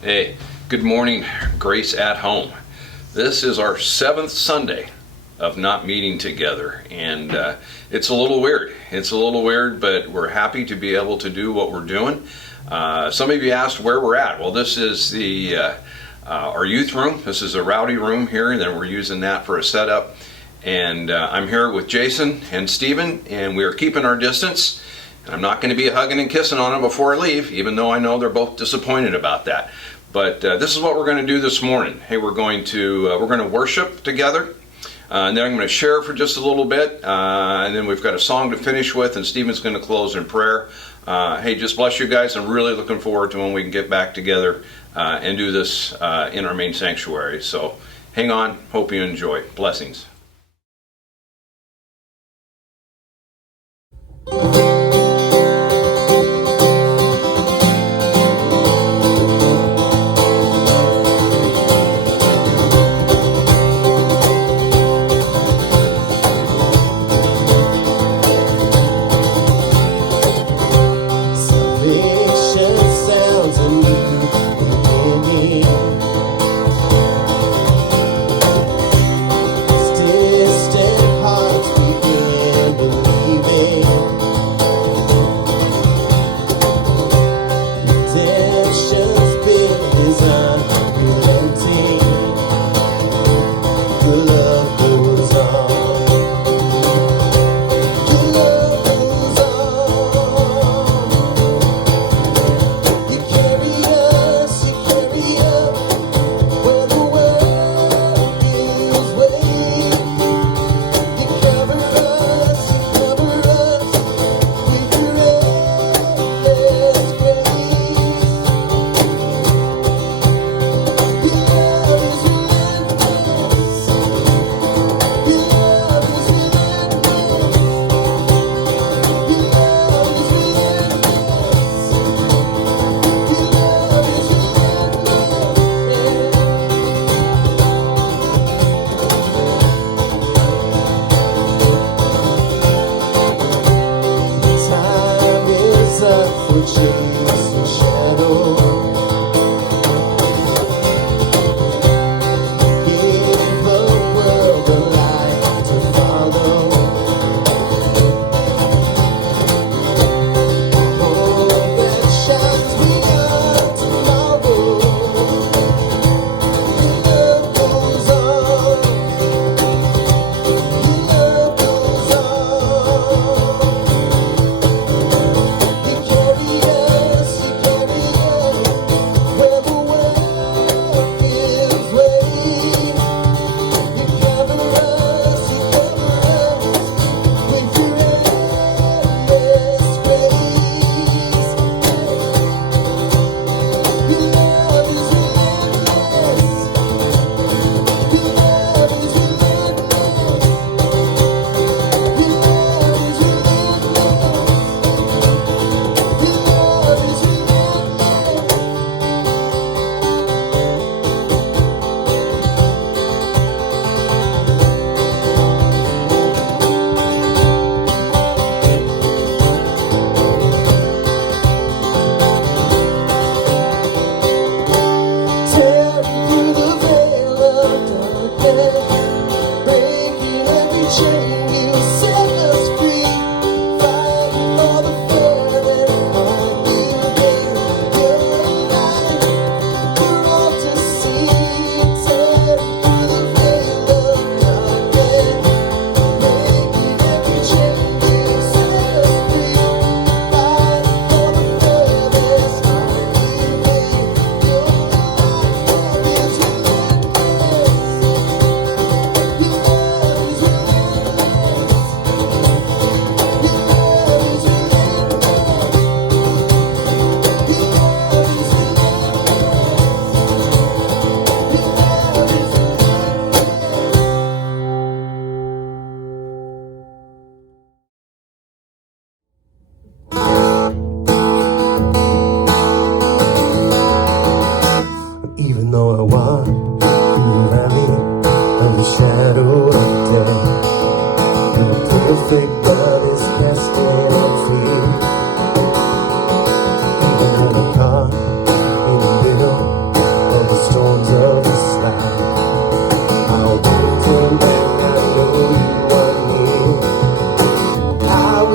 Hey, good morning, Grace at Home. This is our 7th Sunday of not meeting together, and it's a little weird. It's a little weird, but we're happy to be able to do what we're doing. Some of you asked where we're at. Well, this is our youth room. This is a rowdy room here, and then we're using that for a setup. And I'm here with Jason and Steven, and we are keeping our distance. And I'm not going to be hugging and kissing on them before I leave, even though I know they're both disappointed about that. But this is what we're going to do this morning. Hey, we're going to worship together, and then I'm going to share for just a little bit, and then we've got a song to finish with, and Steven's going to close in prayer. Hey, just bless you guys. I'm really looking forward to when we can get back together and do this in our main sanctuary. So hang on. Hope you enjoy. Blessings. Carry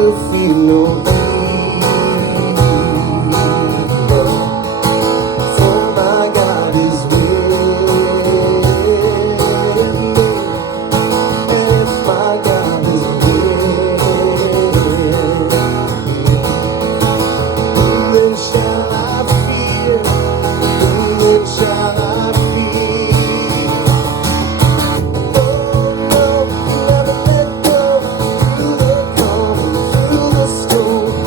will feel no pain. For my God is with me, and if my God is with me, then shall I fear, then shall I fear. Oh no, never let go, through the calm and through the storm.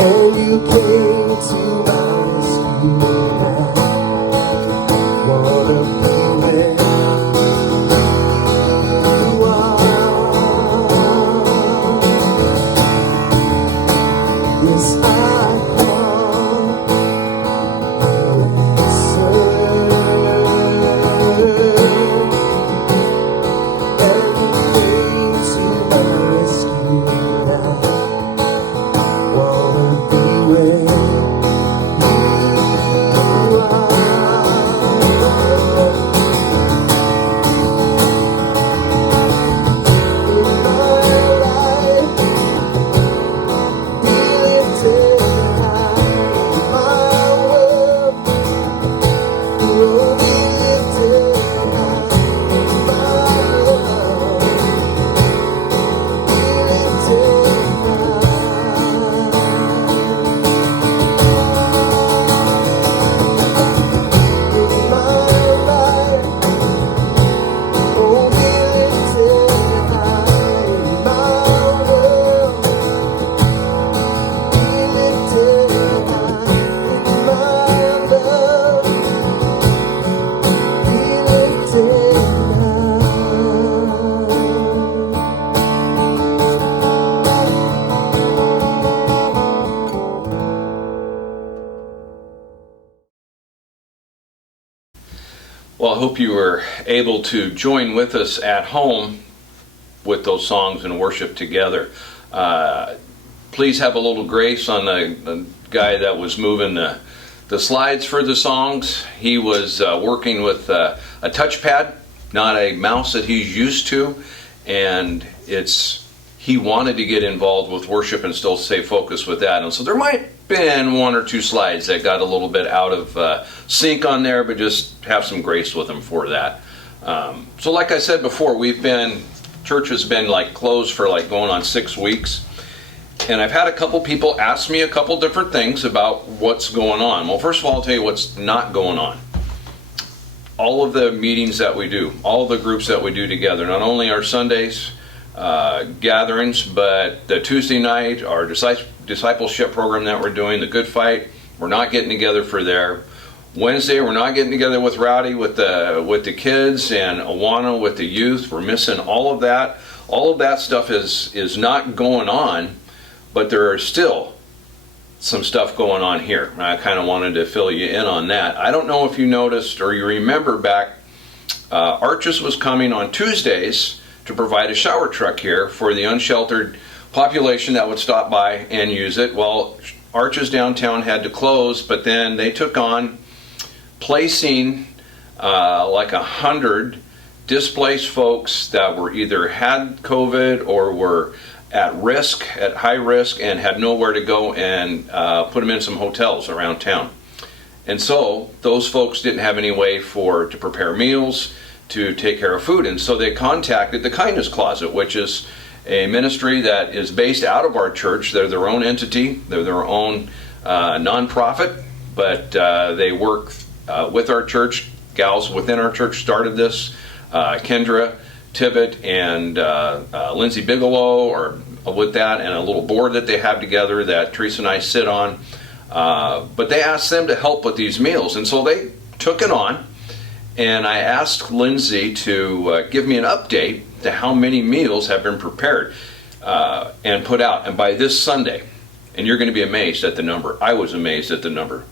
and you came to my rescue. I wanna be where you are. Yes, I come and serve, and you came to my rescue. Wanna be where you are. In my life, be lifted high. In my world, be lifted high. In my love, be lifted Well, I hope you were able to join with us at home with those songs and worship together. Please have a little grace on the guy that was moving the slides for the songs. He was working with a touchpad, not a mouse that he's used to, and he wanted to get involved with worship and still stay focused with that. And so there might have been one or two slides that got a little bit out of sync on there, but just have some grace with him for that. So like I said before, church has been like closed for like going on 6 weeks. And I've had a couple people ask me a couple different things about what's going on. Well, first of all, I'll tell you what's not going on. All of the meetings that we do, all of the groups that we do together, not only our Sundays gatherings, but the Tuesday night, our discipleship program that we're doing, the Good Fight, we're not getting together for there. Wednesday, we're not getting together with Rowdy with the kids, and Awana with the youth. We're missing all of that. All of that stuff is not going on, but there are still some stuff going on here. I kind of wanted to fill you in on that. I don't know if you noticed or you remember back, Arches was coming on Tuesdays to provide a shower truck here for the unsheltered population that would stop by and use it. Well, Arches downtown had to close, but then they took on placing like 100 displaced folks that were either had COVID or were at high risk, and had nowhere to go, and put them in some hotels around town. And so those folks didn't have any way to prepare meals, to take care of food, and so they contacted the Kindness Closet, which is a ministry that is based out of our church. They're their own entity, they're their own nonprofit, but they work with our church. Gals within our church started this, Kendra Tibbet and Lindsay Bigelow are with that, and a little board that they have together that Teresa and I sit on. But they asked them to help with these meals, and so they took it on. And I asked Lindsay to give me an update to how many meals have been prepared and put out. And by this Sunday, and you're going to be amazed at the number, I was amazed at the number,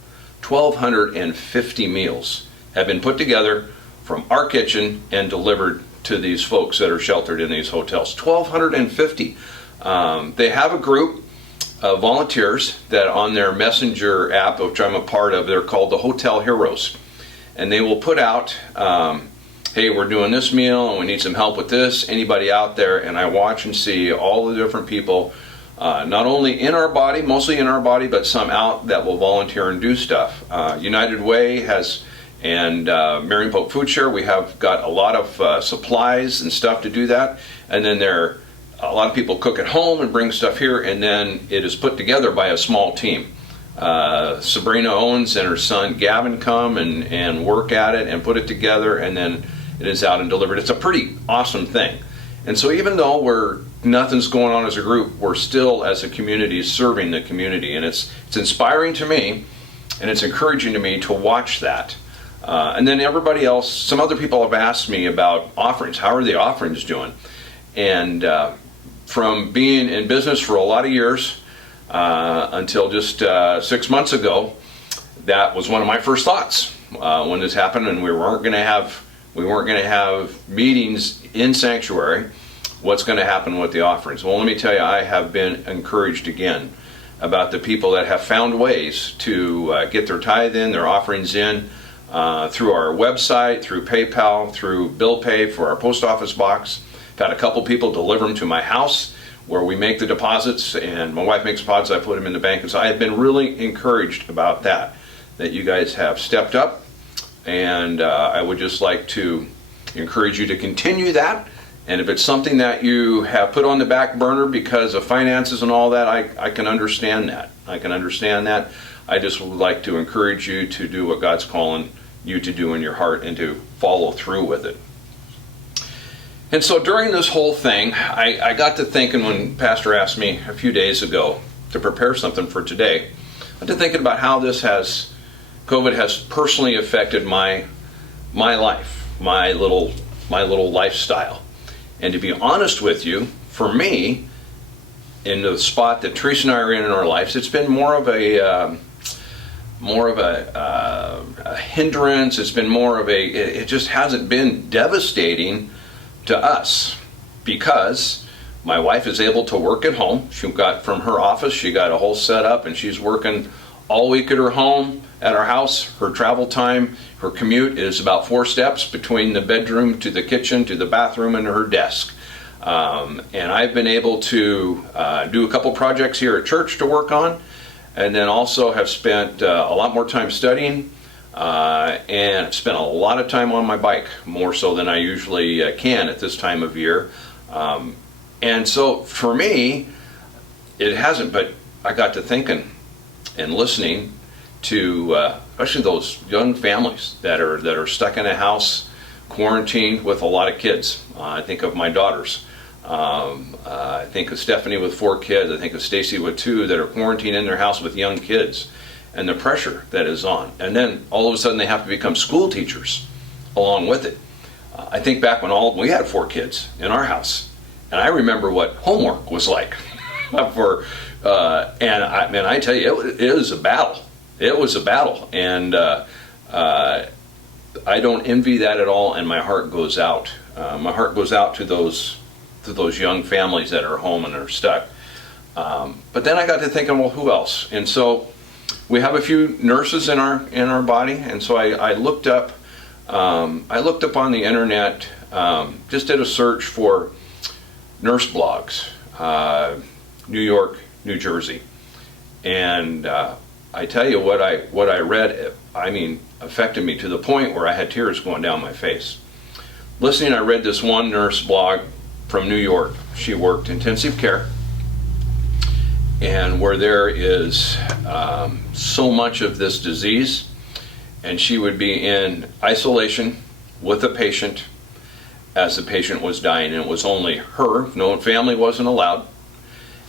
1,250 meals have been put together from our kitchen and delivered to these folks that are sheltered in these hotels. 1,250. They have a group of volunteers that on their messenger app, which I'm a part of, they're called the Hotel Heroes. And they will put out, hey, we're doing this meal and we need some help with this. Anybody out there? And I watch and see all the different people, not only in our body, mostly in our body, but some out that will volunteer and do stuff. United Way has, and Marion Pope Food Share, we have got a lot of supplies and stuff to do that. And then a lot of people cook at home and bring stuff here, and then it is put together by a small team. Sabrina Owens and her son Gavin come and work at it and put it together, and then it is out and delivered. It's a pretty awesome thing. And so even though nothing's going on as a group, we're still as a community serving the community, and it's inspiring to me, and it's encouraging to me to watch that. And then everybody else, some other people have asked me about offerings. How are the offerings doing? And from being in business for a lot of years until just 6 months ago, that was one of my first thoughts when this happened, and we weren't going to have meetings in sanctuary. What's going to happen with the offerings? Well, let me tell you, I have been encouraged again about the people that have found ways to get their tithe in, their offerings in, through our website, through PayPal, through bill pay for our post office box. I've had a couple people deliver them to my house where we make the deposits, and my wife makes deposits, I put them in the bank. And so I have been really encouraged about that you guys have stepped up, and I would just like to encourage you to continue that. And if it's something that you have put on the back burner because of finances and all that, I can understand that. I just would like to encourage you to do what God's calling you to do in your heart and to follow through with it. And so during this whole thing, I got to thinking when Pastor asked me a few days ago to prepare something for today, I got to thinking about how COVID has personally affected my life, my little lifestyle. And to be honest with you, for me, in the spot that Teresa and I are in our lives, it's been more of a hindrance. It's been more of it just hasn't been devastating to us, because my wife is able to work at home. She got from her office, she got a whole setup, and she's working all week at her home, at our house. Her travel time, her commute is about 4 steps between the bedroom to the kitchen to the bathroom and her desk. And I've been able to do a couple projects here at church to work on, and then also have spent a lot more time studying, and spent a lot of time on my bike, more so than I usually can at this time of year. And so for me, it hasn't, but I got to thinking and listening to especially those young families that are stuck in a house, quarantined with a lot of kids. I think of my daughters. I think of Stephanie with 4 kids. I think of Stacy with 2 that are quarantined in their house with young kids, and the pressure that is on. And then all of a sudden they have to become school teachers along with it. I think back when we had 4 kids in our house, and I remember what homework was like. And I tell you, it was a battle. It was a battle, and I don't envy that at all. And my heart goes out. My heart goes out to those young families that are home and are stuck. But then I got to thinking, well, who else? And so we have a few nurses in our body, and so I looked up. I looked up on the internet, just did a search for nurse blogs, New York, New Jersey, and I tell you what I read, affected me to the point where I had tears going down my face. Listening, I read this one nurse blog from New York. She worked intensive care, and where there is so much of this disease, and she would be in isolation with a patient as the patient was dying, and it was only her, no family wasn't allowed,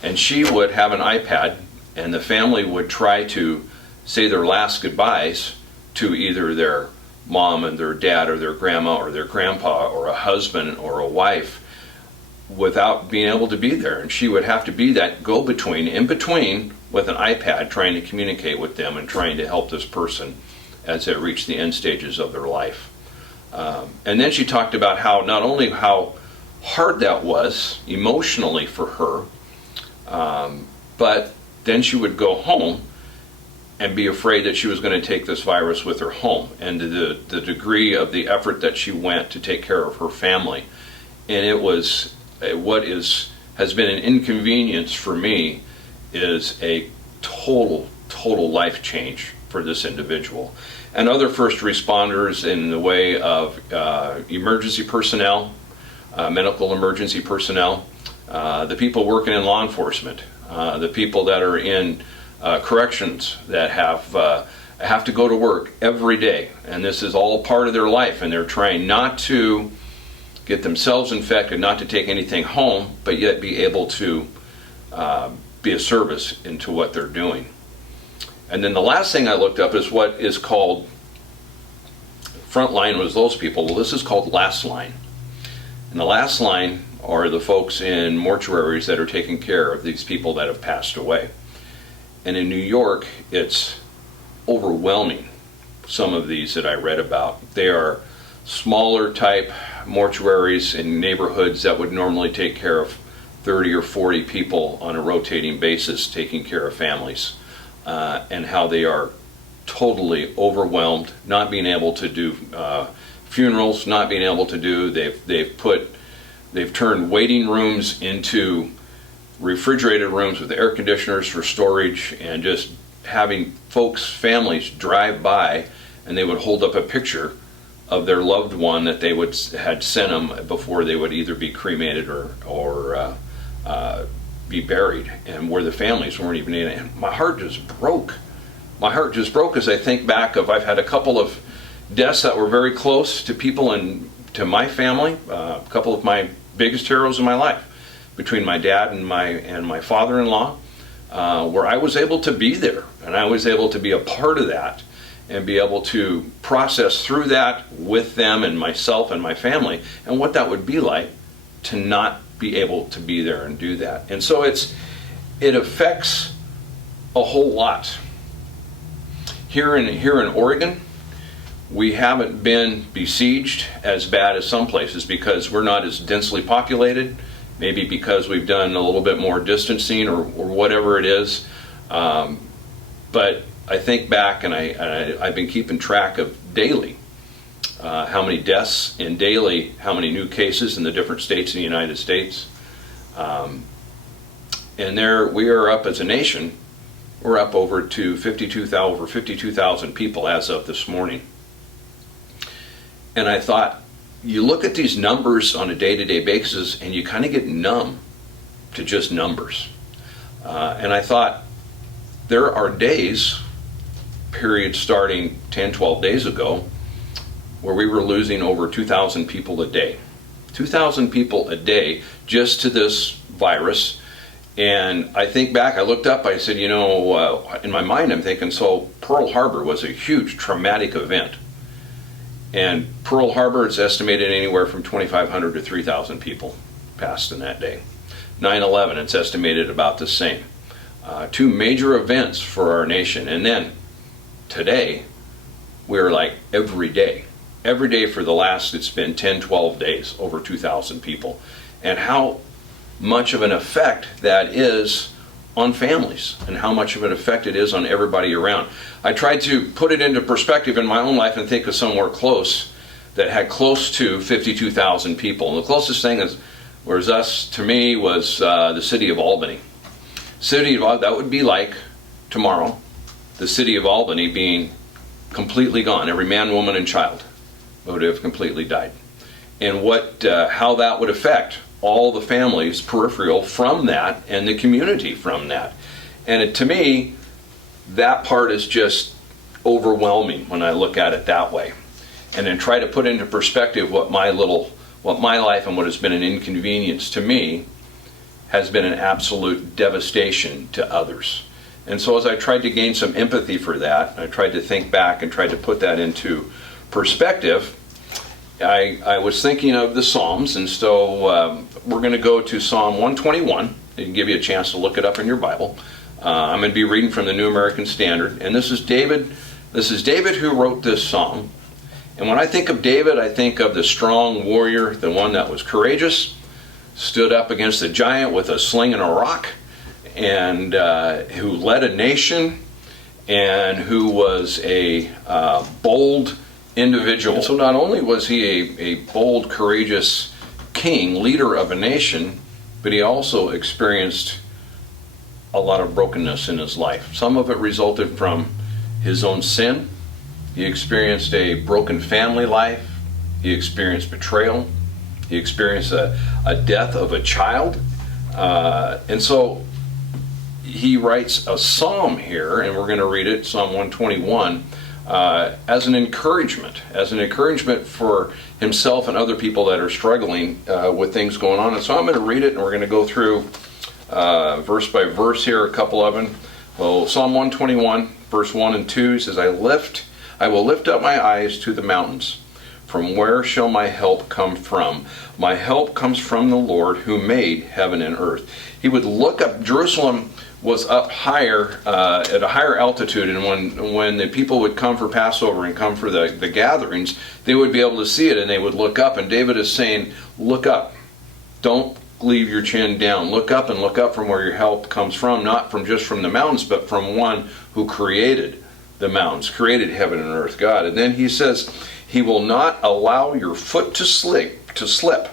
and she would have an iPad, and the family would try to say their last goodbyes to either their mom and their dad or their grandma or their grandpa or a husband or a wife without being able to be there. And she would have to be that go-between, in between, with an iPad, trying to communicate with them and trying to help this person as they reach the end stages of their life. And then she talked about how not only how hard that was emotionally for her, but then she would go home and be afraid that she was going to take this virus with her home, and the degree of the effort that she went to take care of her family. And it was has been an inconvenience for me, is a total life change for this individual. And other first responders in the way of emergency personnel, medical emergency personnel, the people working in law enforcement, the people that are in corrections that have to go to work every day, and this is all part of their life, and they're trying not to get themselves infected, not to take anything home, but yet be able to be a service into what they're doing. And then the last thing I looked up is what is called, front line was those people. Well, this is called last line. And the last line are the folks in mortuaries that are taking care of these people that have passed away. And in New York, it's overwhelming, some of these that I read about. They are smaller type mortuaries in neighborhoods that would normally take care of 30 or 40 people on a rotating basis, taking care of families, and how they are totally overwhelmed, not being able to do funerals, not being able to do, they've turned waiting rooms into refrigerated rooms with air conditioners for storage, and just having folks, families drive by, and they would hold up a picture of their loved one that they had sent them before they would either be cremated or be buried, and where the families weren't even in it. And my heart just broke. My heart just broke as I think back of, I've had a couple of deaths that were very close to people and to my family, a couple of my biggest heroes in my life, between my dad and my father-in-law, where I was able to be there, and I was able to be a part of that, and be able to process through that with them and myself and my family, and what that would be like to not be able to be there and do that. And so it affects a whole lot. Here in Oregon, we haven't been besieged as bad as some places because we're not as densely populated, maybe because we've done a little bit more distancing or whatever it is. But I think back, and I've been keeping track of daily how many deaths in daily, how many new cases in the different states in the United States. And there we are up as a nation, we're up over 52,000 people as of this morning. And I thought, you look at these numbers on a day-to-day basis and you kind of get numb to just numbers. And I thought, there are days, periods starting 10, 12 days ago, where we were losing over 2,000 people a day. 2,000 people a day just to this virus. And I think back, I looked up, I said, in my mind I'm thinking, so Pearl Harbor was a huge traumatic event. And Pearl Harbor, it's estimated anywhere from 2,500 to 3,000 people passed in that day. 9/11, it's estimated about the same. Two major events for our nation. And then today, we're like every day for the last, it's been 10, 12 days, over 2,000 people. And how much of an effect that is on families, and how much of an effect it is on everybody around. I tried to put it into perspective in my own life and think of somewhere close that had close to 52,000 people. And the closest thing to me was the city of Albany. That would be like tomorrow, the city of Albany being completely gone. Every man, woman, and child would have completely died. And how that would affect all the families peripheral from that and the community from that. And to me, that part is just overwhelming when I look at it that way. And then try to put into perspective what my life and what has been an inconvenience to me has been an absolute devastation to others. And so as I tried to gain some empathy for that, I tried to think back and tried to put that into perspective, I was thinking of the Psalms, and so we're going to go to Psalm 121. I can give you a chance to look it up in your Bible. I'm going to be reading from the New American Standard, and this is David who wrote this psalm. And when I think of David, I think of the strong warrior, the one that was courageous, stood up against a giant with a sling and a rock, and who led a nation, and who was a bold individual. So not only was he a bold, courageous king, leader of a nation, but he also experienced a lot of brokenness in his life. Some of it resulted from his own sin. He experienced a broken family life. He experienced betrayal. He experienced a death of a child. And so he writes a psalm here, and we're going to read it, Psalm 121, as an encouragement for himself and other people that are struggling with things going on. And so I'm going to read it, and we're going to go through verse by verse here, a couple of them. Well, Psalm 121, verse 1 and 2 says, I will lift up my eyes to the mountains. From where shall my help come from? My help comes from the Lord who made heaven and earth. He would look up. Jerusalem was up higher, at a higher altitude, and when the people would come for Passover and come for the gatherings, they would be able to see it, and they would look up. And David is saying, look up. Don't leave your chin down. Look up, and look up from where your help comes from, not from just from the mountains, but from one who created the mountains, created heaven and earth, God. And then he says, he will not allow your foot to slip.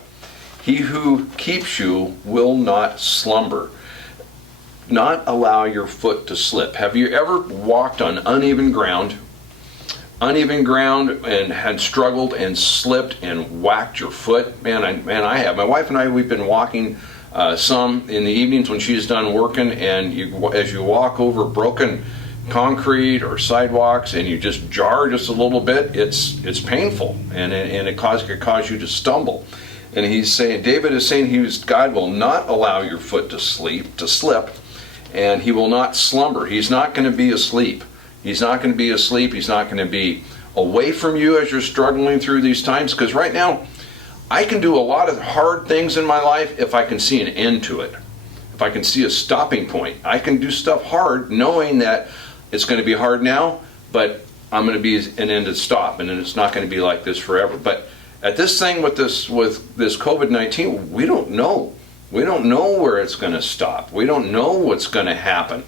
He who keeps you will not slumber. Not allow your foot to slip. Have you ever walked on uneven ground and had struggled and slipped and whacked your foot? Man, I have. My wife and I, we've been walking some in the evenings when she's done working, and as you walk over broken concrete or sidewalks and you just jar just a little bit, it's painful, and it could cause you to stumble. And David is saying God will not allow your foot to slip, and he will not slumber. He's not going to be asleep. He's not going to be asleep. He's not going to be away from you as you're struggling through these times. Because right now, I can do a lot of hard things in my life if I can see an end to it. If I can see a stopping point. I can do stuff hard knowing that it's going to be hard now, but I'm going to be an end to stop, and then it's not going to be like this forever. But at this thing with this COVID-19, we don't know. We don't know where it's going to stop. We don't know what's going to happen.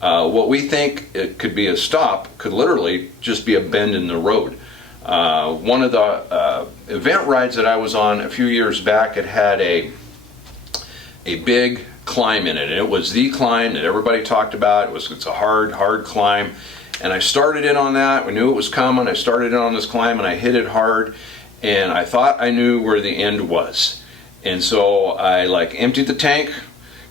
What we think it could be a stop could literally just be a bend in the road. One of the event rides that I was on a few years back, it had a big climb in it, and it was the climb that everybody talked about. It's a hard climb, and I started in on that. We knew it was coming. I started in on this climb, and I hit it hard, and I thought I knew where the end was. And so I emptied the tank,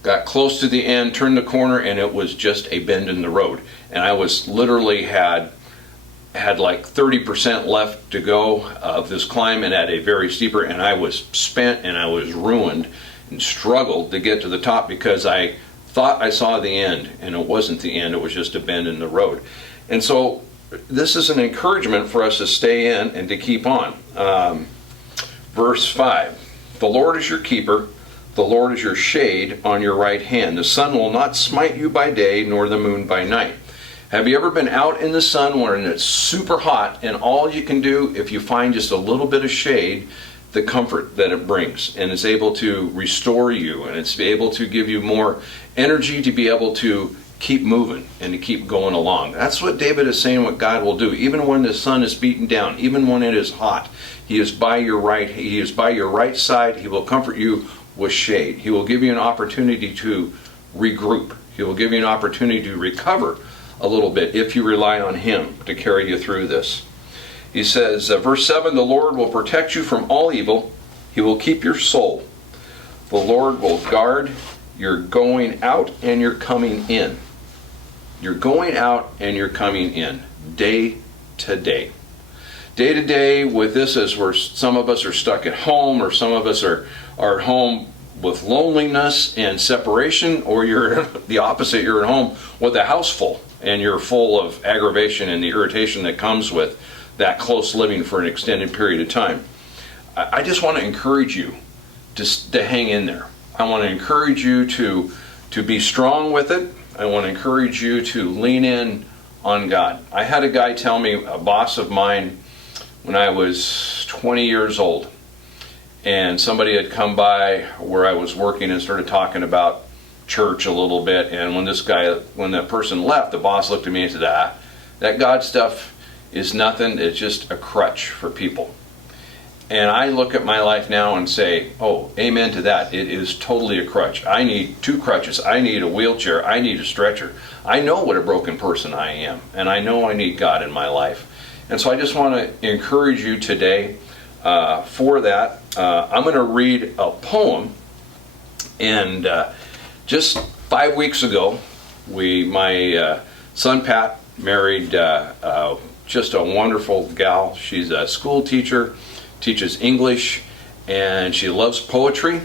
got close to the end, turned the corner, and it was just a bend in the road. And I was literally had 30% left to go of this climb, and at a very steeper, and I was spent and I was ruined and struggled to get to the top because I thought I saw the end, and it wasn't the end. It was just a bend in the road. And so this is an encouragement for us to stay in and to keep on. Verse 5. The Lord is your keeper, the Lord is your shade on your right hand. The sun will not smite you by day, nor the moon by night. Have you ever been out in the sun when it's super hot, and all you can do, if you find just a little bit of shade, the comfort that it brings, and it's able to restore you, and it's able to give you more energy to be able to keep moving and to keep going along. That's what David is saying what God will do. Even when the sun is beaten down, even when it is hot, He is by your right. He is by your right side. He will comfort you with shade. He will give you an opportunity to regroup. He will give you an opportunity to recover a little bit if you rely on Him to carry you through this. He says, verse 7, the Lord will protect you from all evil. He will keep your soul. The Lord will guard your going out and your coming in. You're going out and you're coming in, day to day. Day to day with this, as some of us are stuck at home, or some of us are at home with loneliness and separation, or you're the opposite, you're at home with a house full, and you're full of aggravation and the irritation that comes with that close living for an extended period of time. I just want to encourage you to hang in there. I want to encourage you to be strong with it. I want to encourage you to lean in on God. I had a guy tell me, a boss of mine, when I was 20 years old, and somebody had come by where I was working and started talking about church a little bit, and when that person left, the boss looked at me and said, that God stuff is nothing, it's just a crutch for people. And I look at my life now and say, oh, amen to that. It is totally a crutch. I need 2 crutches. I need a wheelchair. I need a stretcher. I know what a broken person I am, and I know I need God in my life. And so I just want to encourage you today for that. I'm going to read a poem, and just 5 weeks ago, my son Pat married just a wonderful gal. She's a school teacher, teaches English, and she loves poetry.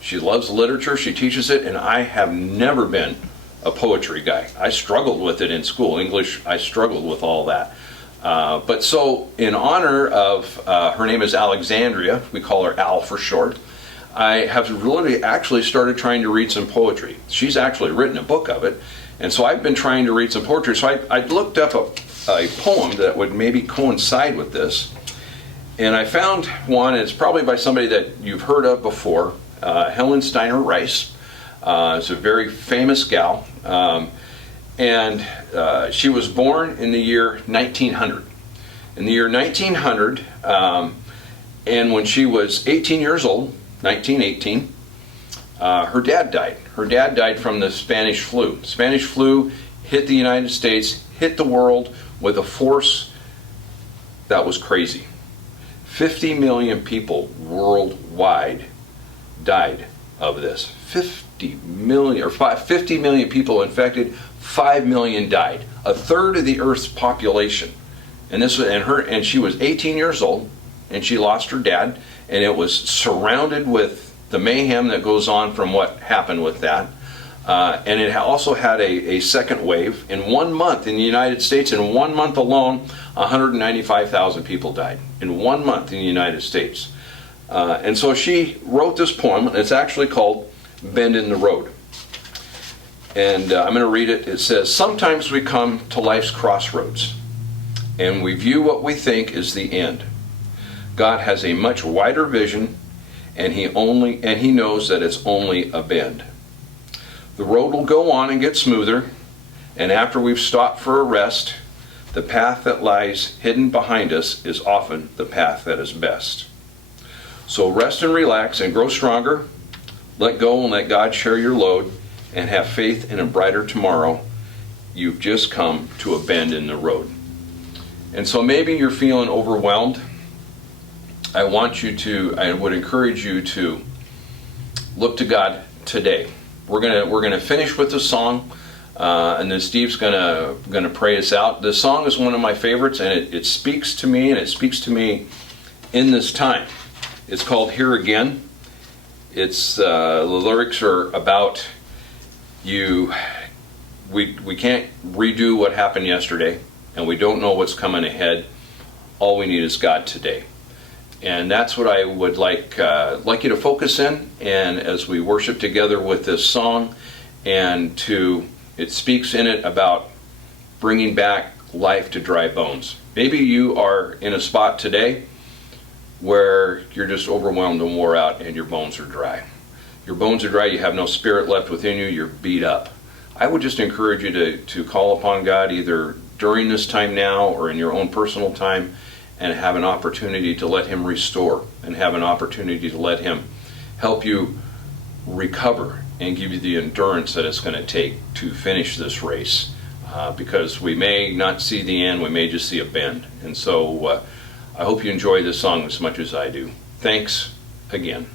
She loves literature. She teaches it, and I have never been a poetry guy. I struggled with it in school. English, I struggled with all that. But so in honor of, her name is Alexandria, we call her Al for short, I have really actually started trying to read some poetry. She's actually written a book of it, and so I've been trying to read some poetry. So I looked up a poem that would maybe coincide with this, and I found one. It's probably by somebody that you've heard of before, Helen Steiner Rice. It's a very famous gal, and she was born in the year 1900. In the year 1900, and when she was 18 years old, 1918, her dad died. Her dad died from the Spanish flu. Spanish flu hit the United States, hit the world with a force that was crazy. 50 million people worldwide died of this. 50 million people infected, 5 million died. A third of the Earth's population. And she was 18 years old, and she lost her dad, and it was surrounded with the mayhem that goes on from what happened with that. And it also had a second wave. In 1 month in the United States, in 1 month alone, 195,000 people died. In 1 month in the United States. And so she wrote this poem, and it's actually called Bend in the Road. And I'm going to read it. It says, "Sometimes we come to life's crossroads, and we view what we think is the end. God has a much wider vision, and he knows that it's only a bend. The road will go on and get smoother, and after we've stopped for a rest, the path that lies hidden behind us is often the path that is best. So rest and relax and grow stronger. Let go and let God share your load, and have faith in a brighter tomorrow. You've just come to a bend in the road." And so maybe you're feeling overwhelmed. I would encourage you to look to God today. We're gonna finish with the song, and then Steve's gonna pray us out. The song is one of my favorites, and it speaks to me, and it speaks to me in this time. It's called "Here Again." It's the lyrics are about you. We can't redo what happened yesterday, and we don't know what's coming ahead. All we need is God today. And that's what I would like you to focus in, and as we worship together with this song, it speaks in it about bringing back life to dry bones. Maybe you are in a spot today where you're just overwhelmed and wore out, and your bones are dry. Your bones are dry, you have no spirit left within you, you're beat up. I would just encourage you to call upon God either during this time now or in your own personal time, and have an opportunity to let him restore, and have an opportunity to let him help you recover and give you the endurance that it's going to take to finish this race. Because we may not see the end, we may just see a bend. And so I hope you enjoy this song as much as I do. Thanks again.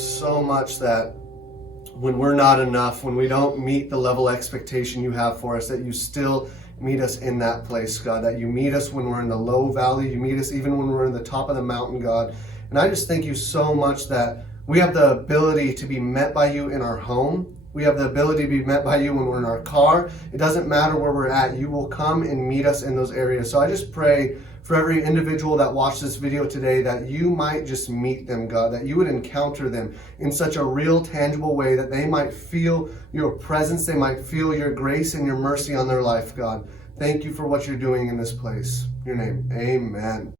So much that when we're not enough, when we don't meet the level expectation you have for us, that you still meet us in that place, God, that you meet us when we're in the low valley, you meet us even when we're in the top of the mountain, God. And I just thank you so much that we have the ability to be met by you in our home. We have the ability to be met by you when we're in our car. It doesn't matter where we're at. You will come and meet us in those areas. So I just pray for every individual that watched this video today that you might just meet them, God, that you would encounter them in such a real, tangible way that they might feel your presence, they might feel your grace and your mercy on their life, God. Thank you for what you're doing in this place. In your name, amen.